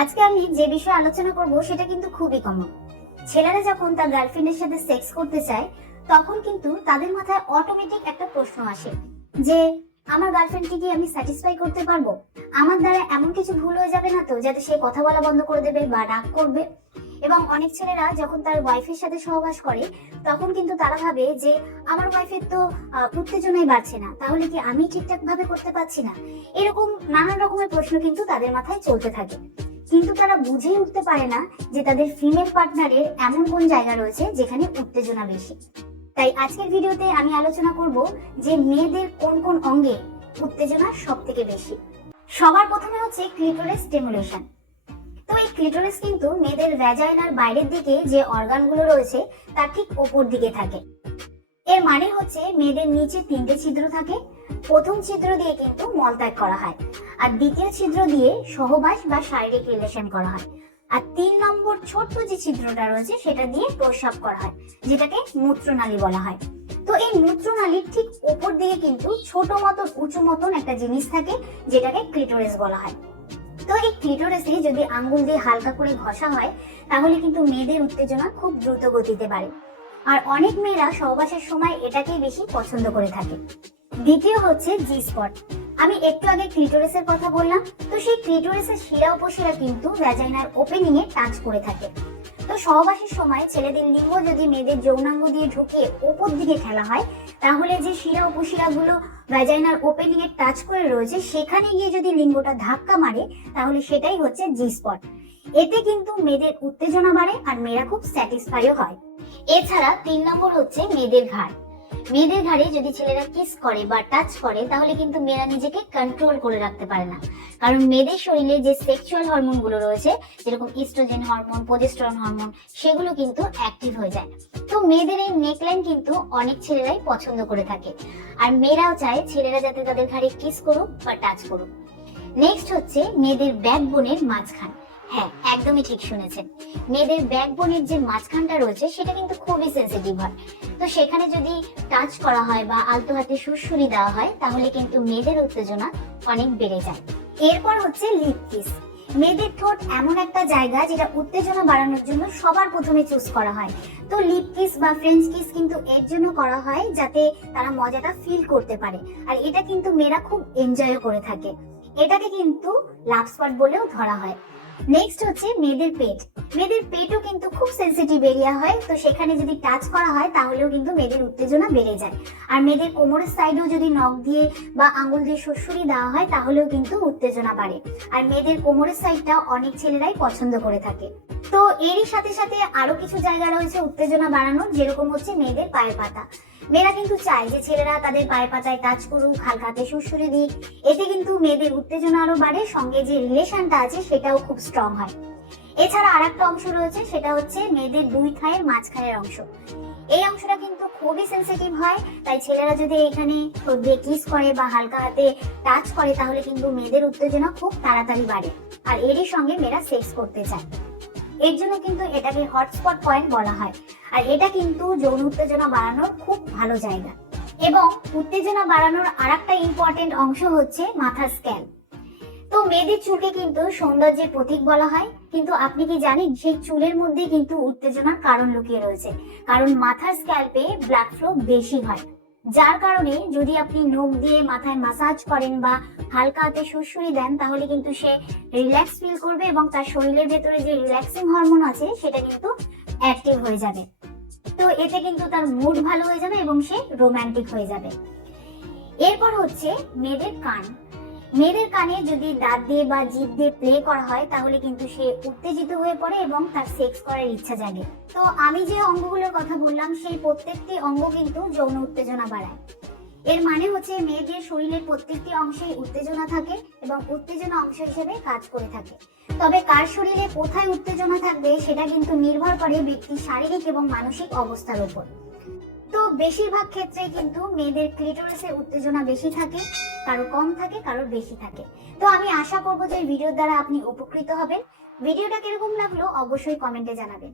আজকে আমি যে বিষয়ে আলোচনা করব সেটা কিন্তু খুবই কমন। ছেলেরা যখন তার গার্লফ্রেন্ডের সাথে সেক্স করতে চায় তখন কিন্তু তাদের মাথায় অটোমেটিক একটা প্রশ্ন আসে যে আমার গার্লফ্রেন্ডকে কি আমি স্যাটিসফাই করতে পারবো? আমার দ্বারা এমন কিছু ভুল হয়ে যাবে না তো যাতে সে কথা বলা বন্ধ করে দেবে বা রাগ করবে? এবং অনেক ছেলেরা যখন তার ওয়াইফের সাথে সহবাস করে তখন কিন্তু তারা ভাবে যে আমার ওয়াইফের তো উত্তেজনাই বাড়ছে না, তাহলে কি আমি ঠিকঠাক ভাবে করতে পারছি না? এরকম নানান রকমের প্রশ্ন কিন্তু তাদের মাথায় চলতে থাকে, কিন্তু তারা বুঝেই উঠতে পারে না যে তাদের ফিমেল পার্টনারের এমন কোন জায়গা রয়েছে যেখানে উত্তেজনা বেশি। তাই আজকের ভিডিওতে আমি আলোচনা করব যে মেয়েদের কোন কোন অঙ্গে উত্তেজনা সব থেকে বেশি। সবার প্রথমে হচ্ছে ক্লিটোরিস স্টিমুলেশন। তো এই ক্লিটোরিস কিন্তু মেয়েদের ভ্যাজাইনার বাইরের দিকে যে অর্গানগুলো রয়েছে তার ঠিক ওপর দিকে থাকে। এর মানে হচ্ছে মেয়েদের নিচে 3টে ছিদ্র থাকে। প্রথম ছিদ্র দিয়ে কিন্তু মলত্যাগ করা হয়, আর দ্বিতীয় ছিদ্র দিয়ে সহবাস বা শারীরিক রিলেশন করা হয়, আর 3 নম্বর ছোট্ট যে ছিদ্রটা রয়েছে সেটা দিয়ে প্রস্রাব করা হয়, যেটাকে মূত্রনালী বলা হয়। তো এই মূত্রনালীর ঠিক উপর দিকে কিন্তু ছোট মতন উঁচু মতন একটা জিনিস থাকে যেটাকে ক্লিটোরিস বলা হয়। তো এই ক্লিটোরিসে যদি আঙ্গুল দিয়ে হালকা করে ঘষা হয় তাহলে কিন্তু মেয়েদের উত্তেজনা খুব দ্রুত গতিতে বাড়ে, আর অনেক মেয়েরা সহবাসের সময় এটাকেই বেশি পছন্দ করে থাকে। দ্বিতীয় হচ্ছে জি স্পট। আমি একটু আগে ক্লিটোরিসের কথা বললাম, তো সেই ক্লিটোরিসের শিরা উপশিরা কিন্তু ভ্যাজাইনার ওপেনিং এ টাচ করে থাকে। তো সহবাসের সময় ছেলেদের লিঙ্গ যদি মেয়েদের যৌনাঙ্গ দিয়ে ঢুকিয়ে উপর দিকে খেলা হয় তাহলে যে শিরা উপশিরা গুলো ভ্যাজাইনার ওপেনিং এ টাচ করে রয়েছে সেখানে গিয়ে যদি লিঙ্গটা ধাক্কা মারে তাহলে সেটাই হচ্ছে জি স্পট। এতে কিন্তু মেয়েদের উত্তেজনা বাড়ে আর মেয়েরা খুব স্যাটিসফাইও হয়। এছাড়া 3 নম্বর হচ্ছে মেয়েদের ঘাড়। মেয়েদের ঘাড়ে যদি ছেলেরা কিস করে বা টাচ করে তাহলে কিন্তু মেয়েরা নিজেকে কন্ট্রোল করে রাখতে পারে না, কারণ মেয়েদের শরীরে যে সেক্সুয়াল হরমোন গুলো রয়েছে যেরকম ইস্ট্রোজেন হরমোন, প্রোজেস্টেরন হরমোন, সেগুলো কিন্তু অ্যাক্টিভ হয়ে যায়। তো মেয়েদের এই নেকলাইন কিন্তু অনেক ছেলেরাই পছন্দ করে থাকে, আর মেয়েরাও চায় ছেলেরা যাতে তাদের ঘাড়ে কিস করুক বা টাচ করুক। নেক্সট হচ্ছে মেয়েদের ব্যাকবোনের মাঝখান। হ্যাঁ, একদমই ঠিক শুনেছেন, মেয়েদের ব্যাকবোনের যে মাঝখানটা রয়েছে সেটা কিন্তু খুবই সেন্সিটিভ হয়। তো সেখানে যদি টাচ করা হয় বা আলতো হাতে সুড়সুড়ি দেওয়া হয় তাহলে কিন্তু মেয়েদের উত্তেজনা অনেক বেড়ে যায়। এরপর হচ্ছে লিপ কিস। মেয়েদের ঠোঁট এমন একটা জায়গা যেটা উত্তেজনা বাড়ানোর জন্য সবার প্রথমে চুজ করা হয়। তো লিপ কিস বা ফ্রেঞ্চ কিস কিন্তু এর জন্য করা হয় যাতে তারা মজাটা ফিল করতে পারে, আর এটা কিন্তু মেয়েরা খুব এনজয় করে থাকে। এটাকে কিন্তু লাভ স্পট বলেও ধরা হয়। নেক্সট হচ্ছে মেয়েদের পেট। মেয়েদের পেটও কিন্তু খুব সেন্সিটিভ এরিয়া হয়, তো সেখানে যদি টাচ করা হয় তাহলেও কিন্তু মেয়েদের উত্তেজনা বেড়ে যায়। আর মেয়েদের কোমরের সাইডেও যদি নখ দিয়ে বা আঙ্গুল দিয়ে সুড়সুড়ি দেওয়া হয় তাহলেও কিন্তু উত্তেজনা বাড়ে, আর মেয়েদের কোমরের সাইডটা অনেক ছেলেরাই পছন্দ করে থাকে। তো এরই সাথে সাথে আরো কিছু জায়গা রয়েছে উত্তেজনা বাড়ানোর, যেরকম হচ্ছে মেয়েদের পায়ের পাতা। মেয়েরা কিন্তু চায় যে ছেলেরা তাদের পায়ের পাতায় টাচ করুক, হালকা হাতে সুড়সুড়ি দিক, এতে কিন্তু মেয়েদের উত্তেজনা আরো বাড়ে, সঙ্গে যে রিলেশনটা আছে সেটাও খুব স্ট্রং হয়। এছাড়া আরেকটা অংশ রয়েছে সেটা হচ্ছে মেয়েদের দুই থায়ের মাঝখানের অংশ। এই অংশটা কিন্তু খুবই সেন্সিটিভ হয়, তাই ছেলেরা যদি এখানে ঠোঁট দিয়ে কিস করে বা হালকা হাতে টাচ করে তাহলে কিন্তু মেয়েদের উত্তেজনা খুব তাড়াতাড়ি বাড়ে, আর এরই সঙ্গে মেয়েরা সেক্স করতে চায়। এর জন্য কিন্তু এটাকে হটস্পট পয়েন্ট বলা হয়, আর এটা কিন্তু যৌন উত্তেজনা বাড়ানোর খুব ভালো জায়গা। এবং উত্তেজনা বাড়ানোর আরেকটা ইম্পর্টেন্ট অংশ হচ্ছে মাথার স্ক্যাল। তো মেয়েদের চুলকে কিন্তু সৌন্দর্যের প্রতীক বলা হয়, কিন্তু আপনি কি জানেন সেই চুলের মধ্যে কিন্তু উত্তেজনার কারণ লুকিয়ে রয়েছে, কারণ মাথার স্ক্যাল্পে ব্লাড ফ্লো বেশি হয়, যার কারণে যদি আপনি নখ দিয়ে মাথায় মাসাজ করেন বা হালকা হাতে সুড়সুড়ি দেন তাহলে কিন্তু সে রিল্যাক্স ফিল করবে এবং তার শরীরের ভেতরে যে রিল্যাক্সিং হরমোন আছে সেটা কিন্তু অ্যাক্টিভ হয়ে যাবে। তো এতে কিন্তু তার মুড ভালো হয়ে যাবে এবং সে রোমান্টিক হয়ে যাবে। এরপর হচ্ছে মেয়েদের কান। মেয়েদের কানে যদি দাঁত দিয়ে বা জিভ দিয়ে প্লে করা হয় তাহলে কিন্তু সে উত্তেজিত হয়ে পড়ে এবং তার সেক্স করার ইচ্ছা জাগে। তো আমি যে অঙ্গগুলোর কথা বললাম সেই প্রত্যেকটি অঙ্গ কিন্তু যৌন উত্তেজনা বাড়ায়। এর মানে হচ্ছে মেয়েদের শরীরের প্রত্যেকটি অংশে উত্তেজনা থাকে এবং উত্তেজনা অংশ হিসেবে কাজ করে থাকে। তবে কার শরীরে কোথায় উত্তেজনা থাকবে সেটা কিন্তু নির্ভর করে ব্যক্তির শারীরিক এবং মানসিক অবস্থার উপর। তো বেশিরভাগ ক্ষেত্রে কিন্তু মেয়েদের ক্লিটোরিসের উত্তেজনা বেশি থাকে, কারো কম থাকে, কারোর বেশি থাকে। তো আমি আশা করবো যে এই ভিডিওর দ্বারা আপনি উপকৃত হবেন। ভিডিওটা কিরকম লাগলো অবশ্যই কমেন্টে জানাবেন।